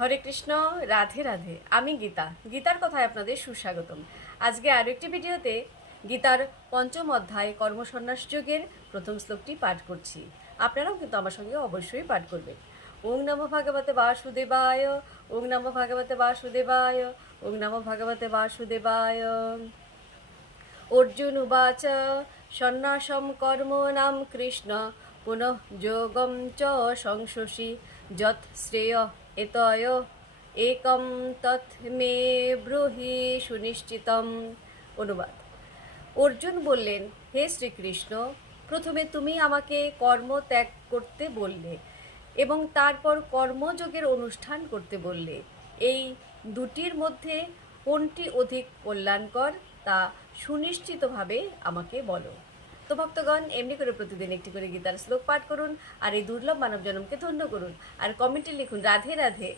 হরে কৃষ্ণ, রাধে রাধে। আমি গীতা, গীতার কথায় আপনাদের সুস্বাগতম। আজকে আরও একটি ভিডিওতে গীতার পঞ্চম অধ্যায় কর্মসন্ন্যাস যোগের প্রথম শ্লোকটি পাঠ করছি। আপনারাও কিন্তু আমার সঙ্গে অবশ্যই পাঠ করবেন। ওং নমো ভগবতে বাসুদেবায়, ওং নমো ভগবতে বাসুদেবায়, ওং নমো ভগবতে বাসুদেবায়। অর্জুন উবাচ সন্ন্যাসম কর্মণাং কৃষ্ণ পুনঃ যোগম চ সংশোষি যৎ শ্রেয় এতয় একম তৎ মে ব্রূহি সুনিশ্চিতম। অনুবাদ: অর্জুন বললেন, হে শ্রীকৃষ্ণ, প্রথমে তুমি আমাকে কর্ম ত্যাগ করতে বললে এবং তারপর কর্মযোগের অনুষ্ঠান করতে বললে। এই দুটির মধ্যে কোনটি অধিক কল্যাণকর তা সুনিশ্চিতভাবে আমাকে বলো। তো ভক্তগণ, এমনি করে প্রতিদিন একটি করে গীতার শ্লোক পাঠ করুন আর এই দুর্লভ মানব জন্মকে ধন্য করুন। আর কমেন্টে লিখুন রাধে রাধে।